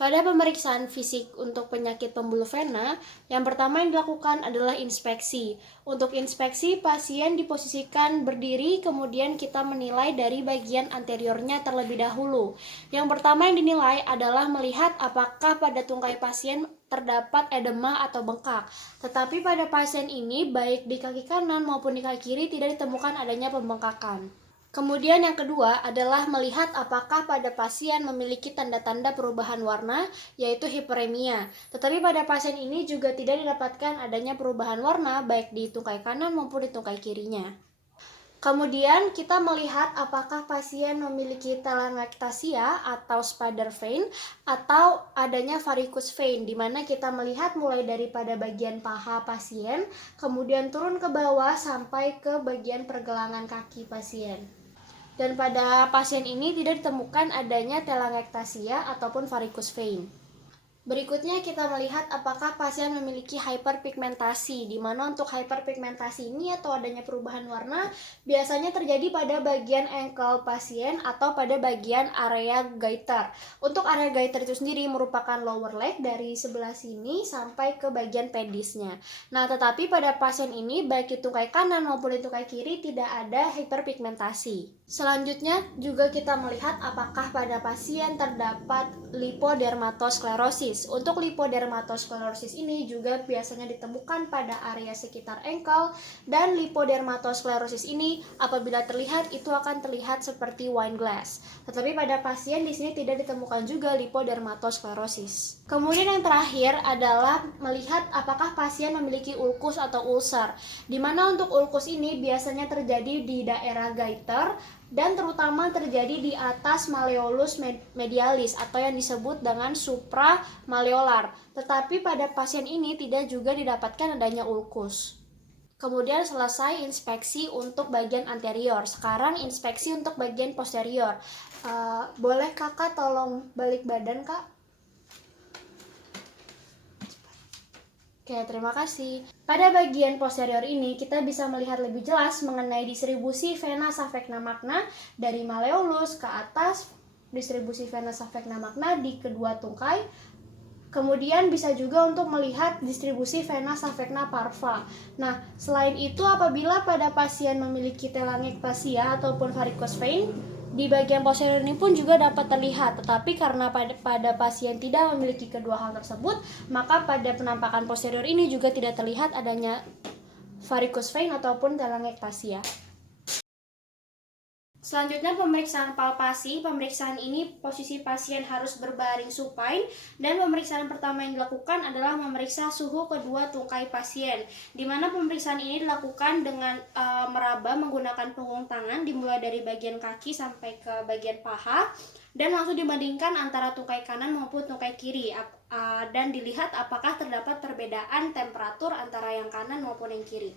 Pada pemeriksaan fisik untuk penyakit pembuluh vena, yang pertama yang dilakukan adalah inspeksi. Untuk inspeksi, pasien diposisikan berdiri, kemudian kita menilai dari bagian anteriornya terlebih dahulu. Yang pertama yang dinilai adalah melihat apakah pada tungkai pasien terdapat edema atau bengkak. Tetapi pada pasien ini, baik di kaki kanan maupun di kaki kiri tidak ditemukan adanya pembengkakan. Kemudian yang kedua adalah melihat apakah pada pasien memiliki tanda-tanda perubahan warna, yaitu hiperemia. Tetapi pada pasien ini juga tidak didapatkan adanya perubahan warna baik di tungkai kanan maupun di tungkai kirinya. Kemudian kita melihat apakah pasien memiliki telangiectasia atau spider vein atau adanya varicose vein, di mana kita melihat mulai daripada bagian paha pasien, kemudian turun ke bawah sampai ke bagian pergelangan kaki pasien. Dan pada pasien ini tidak ditemukan adanya telangiectasia ataupun varicose vein. Berikutnya kita melihat apakah pasien memiliki hyperpigmentasi, di mana untuk hyperpigmentasi ini atau adanya perubahan warna biasanya terjadi pada bagian ankle pasien atau pada bagian area goiter. Untuk area goiter itu sendiri merupakan lower leg dari sebelah sini sampai ke bagian pedisnya. Nah, tetapi pada pasien ini baik di tungkai kanan maupun di tungkai kiri tidak ada hyperpigmentasi. Selanjutnya juga kita melihat apakah pada pasien terdapat lipodermatosklerosis. Untuk lipodermatosklerosis ini juga biasanya ditemukan pada area sekitar ankle, dan lipodermatosklerosis ini apabila terlihat itu akan terlihat seperti wine glass. Tetapi pada pasien di sini tidak ditemukan juga lipodermatosklerosis. Kemudian yang terakhir adalah melihat apakah pasien memiliki ulkus atau ulcer, di mana untuk ulkus ini biasanya terjadi di daerah goiter dan terutama terjadi di atas malleolus medialis atau yang disebut dengan supramaleolar. Tetapi pada pasien ini tidak juga didapatkan adanya ulkus. Kemudian selesai inspeksi untuk bagian anterior. Sekarang inspeksi untuk bagian posterior. Boleh kakak tolong balik badan, kak? Oke, terima kasih. Pada bagian posterior ini, kita bisa melihat lebih jelas mengenai distribusi vena savecna magna dari malleolus ke atas, distribusi vena savecna magna di kedua tungkai. Kemudian bisa juga untuk melihat distribusi vena savecna parva. Nah, selain itu apabila pada pasien memiliki telangiectasia ataupun varicose vein, di bagian posterior ini pun juga dapat terlihat, tetapi karena pada pasien tidak memiliki kedua hal tersebut, maka pada penampakan posterior ini juga tidak terlihat adanya varicose vein ataupun telangiectasia. Selanjutnya pemeriksaan palpasi. Pemeriksaan ini posisi pasien harus berbaring supine, dan pemeriksaan pertama yang dilakukan adalah memeriksa suhu kedua tungkai pasien, di mana pemeriksaan ini dilakukan dengan meraba menggunakan punggung tangan dimulai dari bagian kaki sampai ke bagian paha, dan langsung dibandingkan antara tungkai kanan maupun tungkai kiri, dan dilihat apakah terdapat perbedaan temperatur antara yang kanan maupun yang kiri.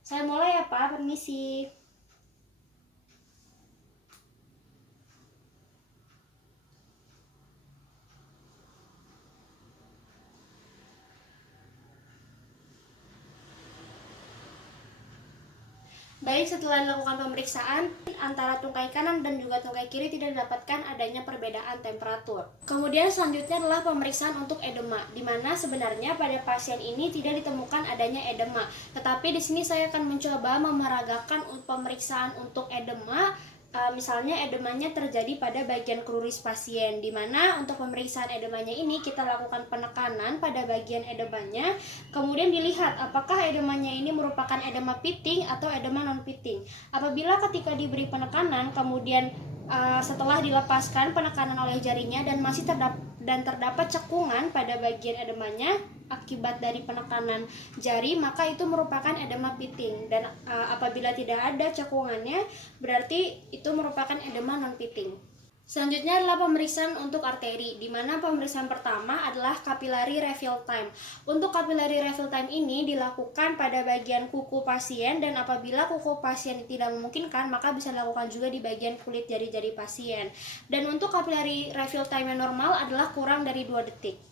Saya mulai ya Pak, permisi. Baik, setelah dilakukan pemeriksaan, antara tungkai kanan dan juga tungkai kiri tidak didapatkan adanya perbedaan temperatur. Kemudian selanjutnya adalah pemeriksaan untuk edema, di mana sebenarnya pada pasien ini tidak ditemukan adanya edema. Tetapi di sini saya akan mencoba memeragakan pemeriksaan untuk edema. Misalnya edemanya terjadi pada bagian kruris pasien, di mana untuk pemeriksaan edemanya ini kita lakukan penekanan pada bagian edemanya, kemudian dilihat apakah edemanya ini merupakan edema pitting atau edema non pitting. Apabila ketika diberi penekanan kemudian setelah dilepaskan penekanan oleh jarinya dan masih terdapat cekungan pada bagian edemanya akibat dari penekanan jari, maka itu merupakan edema pitting. Dan apabila tidak ada cekungannya, berarti itu merupakan edema non pitting. Selanjutnya adalah pemeriksaan untuk arteri, di mana pemeriksaan pertama adalah capillary refill time. Untuk capillary refill time ini dilakukan pada bagian kuku pasien, dan apabila kuku pasien tidak memungkinkan, maka bisa dilakukan juga di bagian kulit jari-jari pasien. Dan untuk capillary refill time yang normal adalah kurang dari 2 detik.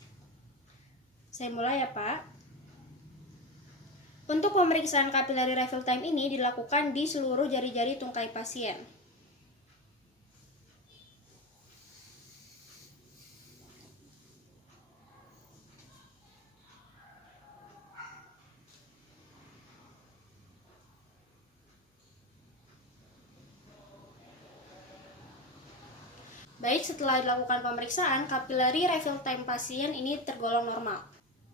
Saya mulai ya Pak. Untuk pemeriksaan capillary refill time ini dilakukan di seluruh jari-jari tungkai pasien. Baik, setelah dilakukan pemeriksaan, capillary refill time pasien ini tergolong normal.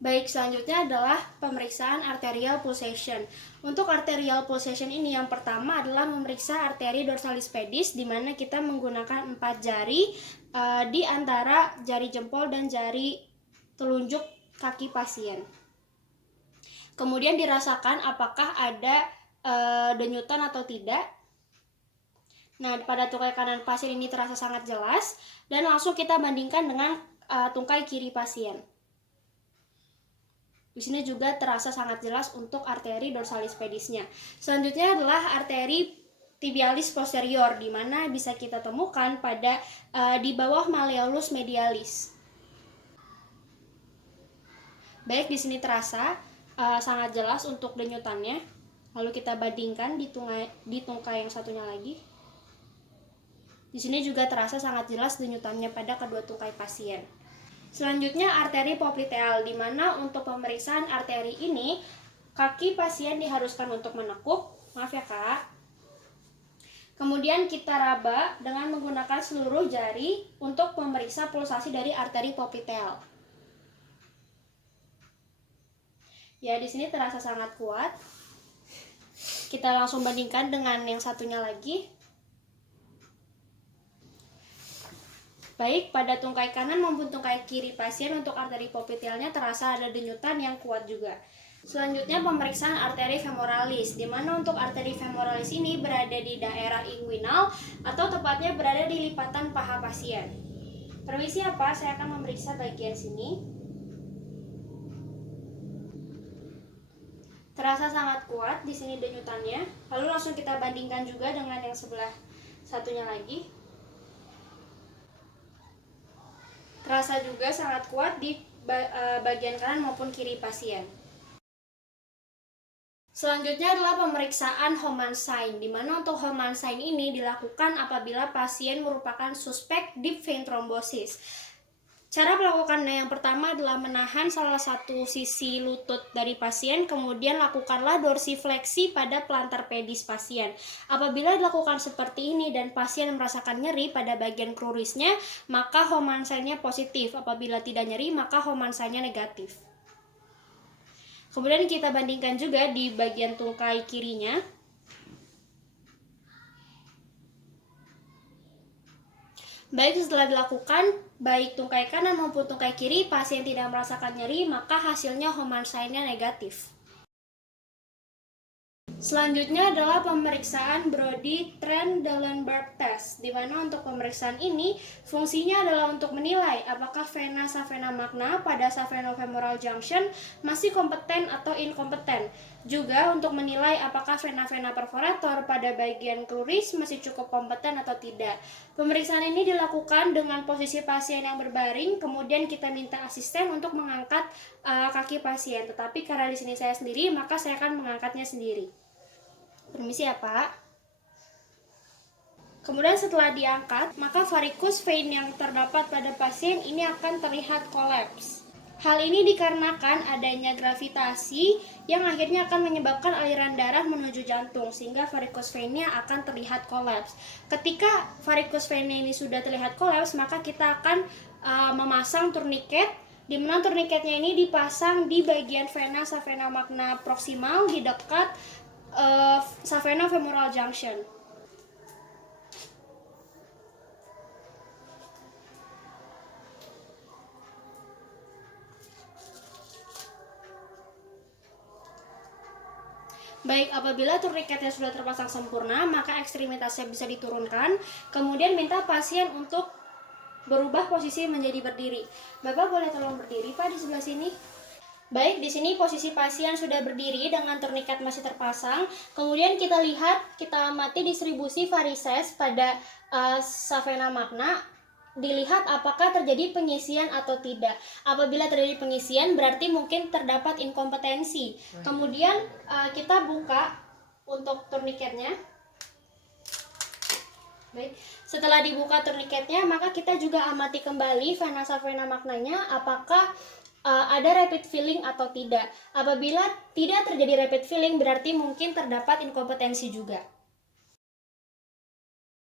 Baik, selanjutnya adalah pemeriksaan arterial pulsation. Untuk arterial pulsation ini yang pertama adalah memeriksa arteri dorsalis pedis, di mana kita menggunakan 4 jari di antara jari jempol dan jari telunjuk kaki pasien. Kemudian dirasakan apakah ada denyutan atau tidak. Nah, pada tungkai kanan pasien ini terasa sangat jelas, dan langsung kita bandingkan dengan tungkai kiri pasien. Di sini juga terasa sangat jelas untuk arteri dorsalis pedisnya. Selanjutnya adalah arteri tibialis posterior, di mana bisa kita temukan pada di bawah malleolus medialis. Baik, di sini terasa sangat jelas untuk denyutannya. Lalu kita bandingkan di tungkai yang satunya lagi. Di sini juga terasa sangat jelas denyutannya pada kedua tungkai pasien. Selanjutnya arteri popliteal, di mana untuk pemeriksaan arteri ini kaki pasien diharuskan untuk menekuk, maaf ya Kak. Kemudian kita raba dengan menggunakan seluruh jari untuk memeriksa pulsasi dari arteri popliteal. Ya, di sini terasa sangat kuat. Kita langsung bandingkan dengan yang satunya lagi. Baik, pada tungkai kanan maupun tungkai kiri pasien untuk arteri poplitealnya terasa ada denyutan yang kuat juga. Selanjutnya pemeriksaan arteri femoralis, di mana untuk arteri femoralis ini berada di daerah inguinal atau tepatnya berada di lipatan paha pasien. Permisi ya Pak, saya akan memeriksa bagian sini. Terasa sangat kuat di sini denyutannya. Lalu langsung kita bandingkan juga dengan yang sebelah satunya lagi. Terasa juga sangat kuat di bagian kanan maupun kiri pasien. Selanjutnya adalah pemeriksaan Homan sign, di mana untuk Homan sign ini dilakukan apabila pasien merupakan suspek deep vein thrombosis. Cara melakukannya yang pertama adalah menahan salah satu sisi lutut dari pasien, kemudian lakukanlah dorsifleksi pada plantar pedis pasien. Apabila dilakukan seperti ini dan pasien merasakan nyeri pada bagian krurisnya, maka Homan sign-nya positif. Apabila tidak nyeri, maka Homan sign-nya negatif. Kemudian kita bandingkan juga di bagian tungkai kirinya. Baik, setelah dilakukan baik tungkai kanan maupun tungkai kiri, pasien tidak merasakan nyeri, maka hasilnya Homan sign-nya negatif. Selanjutnya adalah pemeriksaan Brody-Trendelenburg test, di mana untuk pemeriksaan ini fungsinya adalah untuk menilai apakah vena savena magna pada savenofemoral junction masih kompeten atau inkompeten. Juga untuk menilai apakah vena-vena perforator pada bagian kruris masih cukup kompeten atau tidak. Pemeriksaan ini dilakukan dengan posisi pasien yang berbaring, kemudian kita minta asisten untuk mengangkat kaki pasien. Tetapi karena di sini saya sendiri, maka saya akan mengangkatnya sendiri. Permisi ya Pak. Kemudian setelah diangkat, maka varicose vein yang terdapat pada pasien ini akan terlihat kolaps. Hal ini dikarenakan adanya gravitasi yang akhirnya akan menyebabkan aliran darah menuju jantung, sehingga varicose vein-nya akan terlihat kolaps. Ketika varicose vein ini sudah terlihat kolaps, maka kita akan memasang turniket, di mana turniketnya ini dipasang di bagian vena savena magna proximal di dekat savenofemoral junction. Baik, apabila turniketnya sudah terpasang sempurna, maka ekstremitasnya bisa diturunkan. Kemudian minta pasien untuk berubah posisi menjadi berdiri. Bapak boleh tolong berdiri Pak di sebelah sini. Baik, di sini posisi pasien sudah berdiri dengan turniket masih terpasang. Kemudian kita lihat, kita amati distribusi varises pada savena magna. Dilihat apakah terjadi pengisian atau tidak. Apabila terjadi pengisian, berarti mungkin terdapat inkompetensi. Kemudian kita buka untuk turniketnya. Baik, setelah dibuka turniketnya, maka kita juga amati kembali vena savena magnanya apakah ada rapid filling atau tidak. Apabila tidak terjadi rapid filling, berarti mungkin terdapat inkompetensi juga.